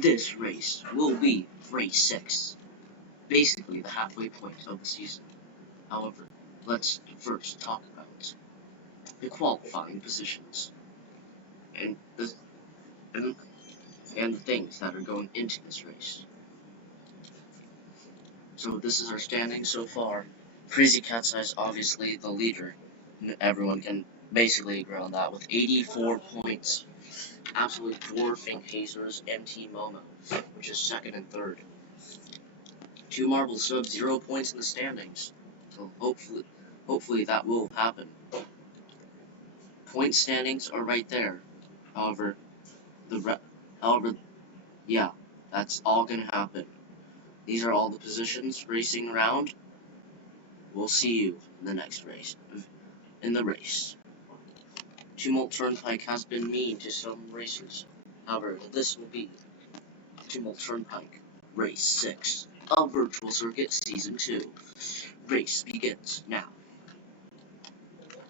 This race will be race 6, basically the halfway point of the season. However, let's first talk about the qualifying positions and and, and the things that are going into this race. So this is our standing so far. Crazy Cat's Eye is obviously the leader. Everyone can basically agree on that with 84 points, absolutely dwarfing Hazers and Team Momo, which is second and third. Two Marbles still have 0 points in the standings, so hopefully that will happen. Point standings are right there. However, yeah, that's all gonna happen. These are all the positions racing around. We'll see you in the next race. In the race. Tumult Turnpike has been mean to some racers. However, this will be Tumult Turnpike Race 6 of Virtual Circuit Season 2. Race begins now.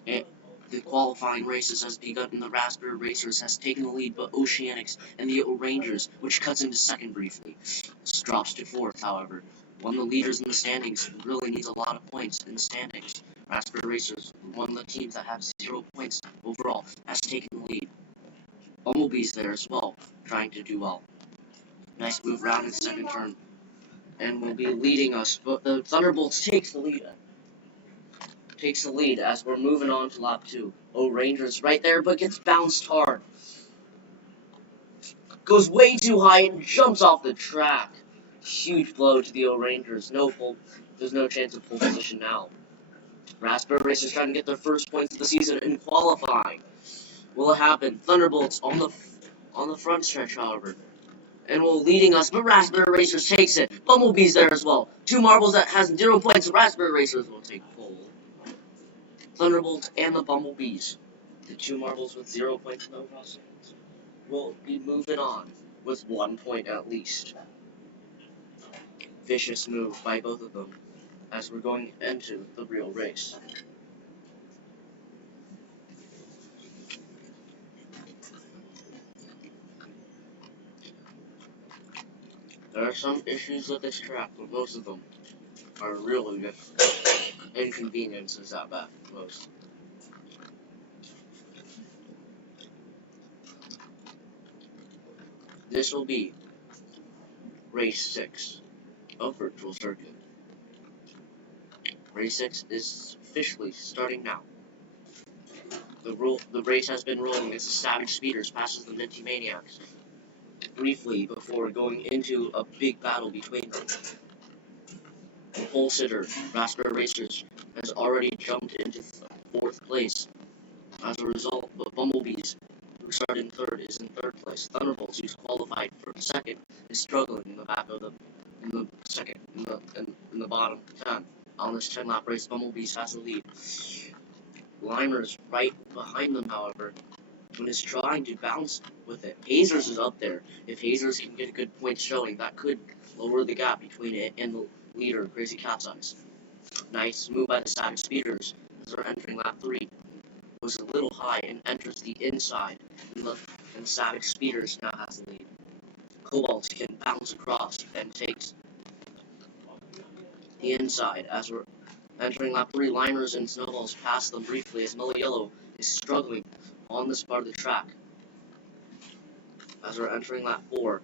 And the qualifying races has begun and the Raspberry Racers has taken the lead, but Oceanics and the Rangers, which cuts into second briefly, drops to fourth, however. One of the leaders in the standings really needs a lot of points in the standings. Raspberry Racers, one of the teams that have 0 points overall, has taken the lead. Bumblebee's there as well, trying to do well. Nice move around in the second turn, and will be leading us, but the Thunderbolts takes the lead as we're moving on to lap 2. Rangers right there, but gets bounced hard. Goes way too high and jumps off the track. Huge blow to the Rangers. There's no chance of pole position now. Raspberry Racers trying to get their first points of the season in qualifying. Will it happen? Thunderbolts on the front stretch, however, and will leading us, but Raspberry Racers takes it. Bumblebee's there as well. Two Marbles that has 0 points. Raspberry Racers will take pole. Thunderbolts and the Bumblebees, the 2 Marbles with 0 points in the overall standings, will be moving on with 1 point at least. Vicious move by both of them as we're going into the real race. There are some issues with this track, but most of them are really just inconveniences at most. This will be race 6 of Virtual Circuit. Race 6 is officially starting now. The race has been rolling as the Savage Speeders passes the Minty Maniacs briefly before going into a big battle between them. The pole sitter, Raspberry Racers, has already jumped into 4th place. As a result, the Bumblebees, who started in 3rd, is in 3rd place. Thunderbolts, who's qualified for 2nd, is struggling in the back of in the bottom 10. On this 10-lap race, Bumblebees has the lead. Limer's right behind them, however, and is trying to bounce with it. Hazers is up there. If Hazers can get a good point showing, that could lower the gap between it and the leader, Crazy Cat's Eyes. Nice move by the Savage Speeders as they're entering lap 3. Goes a little high and enters the inside, and Savage Speeders now has the lead. Cobalt can bounce across and takes the inside as we're entering lap 3. Limers and Snowballs pass them briefly as Mellow Yellow is struggling on this part of the track. As we're entering lap 4,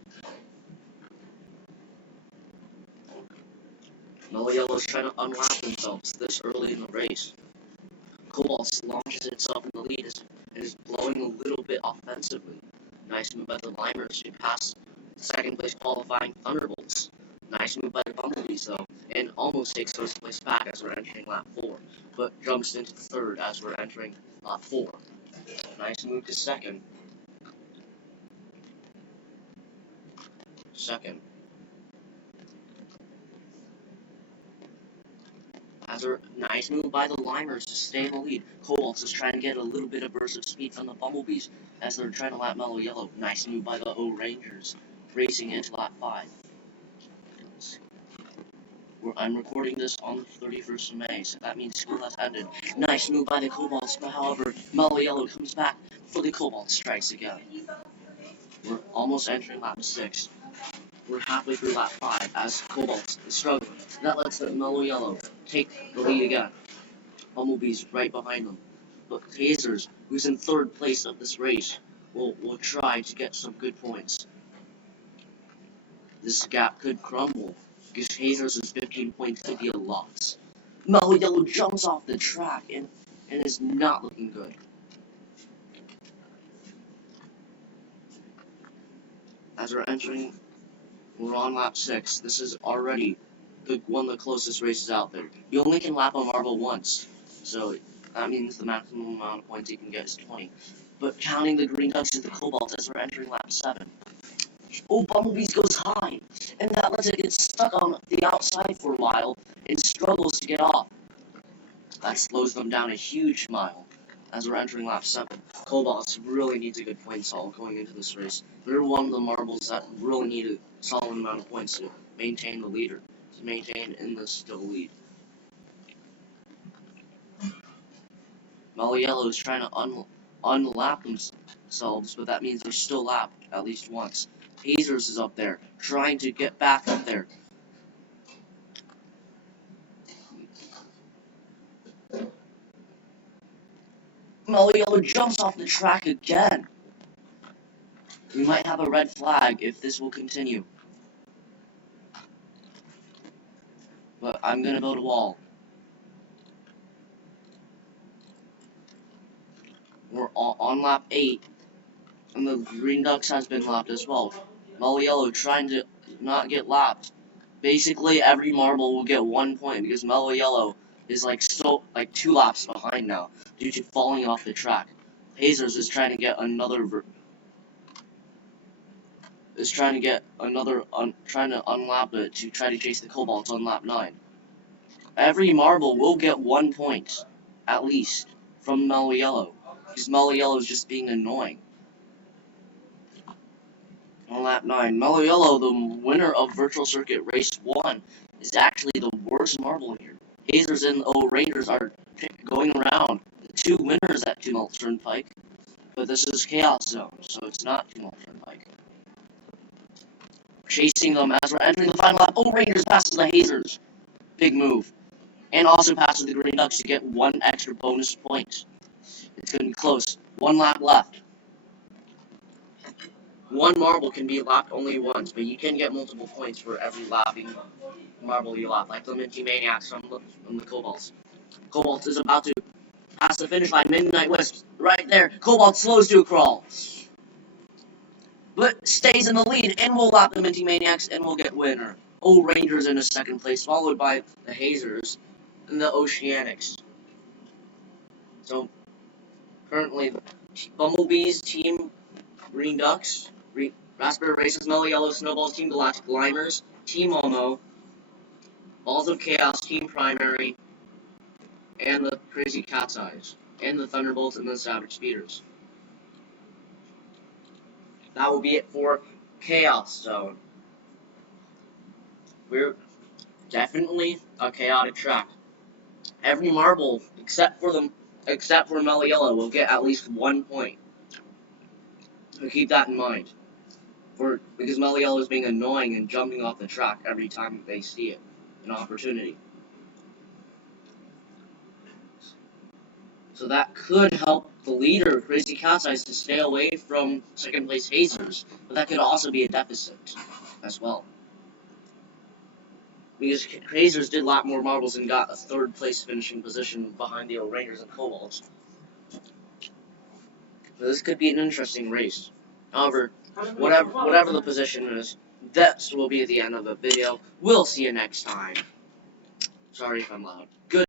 Mellow Yellow is trying to unlap themselves this early in the race. Cobalt launches itself in the lead and is blowing a little bit offensively. Nice move by the Limers to pass 2nd place qualifying Thunderbolts. Nice move by the Bumblebees though, and almost takes 1st place back as we're entering lap 4, but jumps into 3rd as we're entering lap 4. Nice move to 2nd. Nice move by the Limers to stay in the lead. Cobalts is trying to get a little bit of burst of speed from the Bumblebees as they're trying to lap Mellow Yellow. Nice move by the Rangers, racing into lap 5. I'm recording this on the 31st of May, so that means school has ended. Nice move by the Cobalts, but however, Mellow Yellow comes back for the Cobalt strikes again. We're almost entering lap 6. we're halfway through lap 5 as Cobalt is struggling. That lets the Mellow Yellow take the lead again. Bumblebee's right behind them. But Hazers, who's in 3rd place of this race, will try to get some good points. This gap could crumble, because Hazers' 15 points could be a loss. Mellow Yellow jumps off the track and is not looking good. As we're on lap 6. This is already one of the closest races out there. You only can lap a marble once, so that means the maximum amount of points you can get is 20. But counting the Green Ducks to the Cobalt as we're entering lap 7. Oh, Bumblebees goes high, and that lets it get stuck on the outside for a while and struggles to get off. That slows them down a huge mile as we're entering lap 7. Cobalt really needs a good point haul going into this race. They're one of the marbles that really need a solid amount of points to maintain the leader, to maintain in the still lead. Mellow Yellow is trying to unlap themselves, but that means they're still lapped at least once. Hazers is up there, trying to get back up there. Mellow Yellow jumps off the track again. We might have a red flag if this will continue. But I'm gonna build a wall. We're on lap 8, and the Green Ducks has been lapped as well. Mellow Yellow trying to not get lapped. Basically, every marble will get 1 point because Mellow Yellow is like 2 laps behind now due to falling off the track. Hazers is trying to get trying to unlap it to try to chase the Cobalts on lap 9. Every marble will get 1 point, at least, from Mellow Yellow, because Mellow Yellow is just being annoying. On lap 9, Mellow Yellow, the winner of Virtual Circuit Race 1, is actually the worst marble here. Hazers and Rangers are going around, the 2 winners at Tumult Turnpike, but this is Chaos Zone, so it's not Tumult Turnpike. Chasing them as we're entering the final lap. Rangers passes the Hazers. Big move. And also passes the Green Ducks to get 1 extra bonus point. It's going to be close. 1 lap left. 1 marble can be lapped only once, but you can get multiple points for every lapping marble you lap, like the Minty Maniacs from the Cobalts. Cobalt is about to pass the finish line. Midnight Wisp right there. Cobalt slows to a crawl, but stays in the lead and will lap the Minty Maniacs and will get winner. Rangers in a 2nd place, followed by the Hazers and the Oceanics. So currently, Bumblebees, Team Green Ducks, Raspberry Races, Mellow Yellow, Snowballs, Team Galactic Limers, Team Momo, Balls of Chaos, Team Primary, and the Crazy Cat's Eyes, and the Thunderbolts and the Savage Speeders. That will be it for Chaos Zone. We're definitely a chaotic track. Every marble, except for Mellow Yellow, will get at least 1 point. So keep that in mind. Because Mellow Yellow is being annoying and jumping off the track every time they see it, an opportunity. So that could help the leader, Crazy Cat's Eyes, to stay away from 2nd place Hazers, but that could also be a deficit as well. Because Hazers did lap more marbles and got a 3rd place finishing position behind the Rangers and Cobalts. So this could be an interesting race. However, whatever the position is, that will be the end of the video. We'll see you next time. Sorry if I'm loud. Good.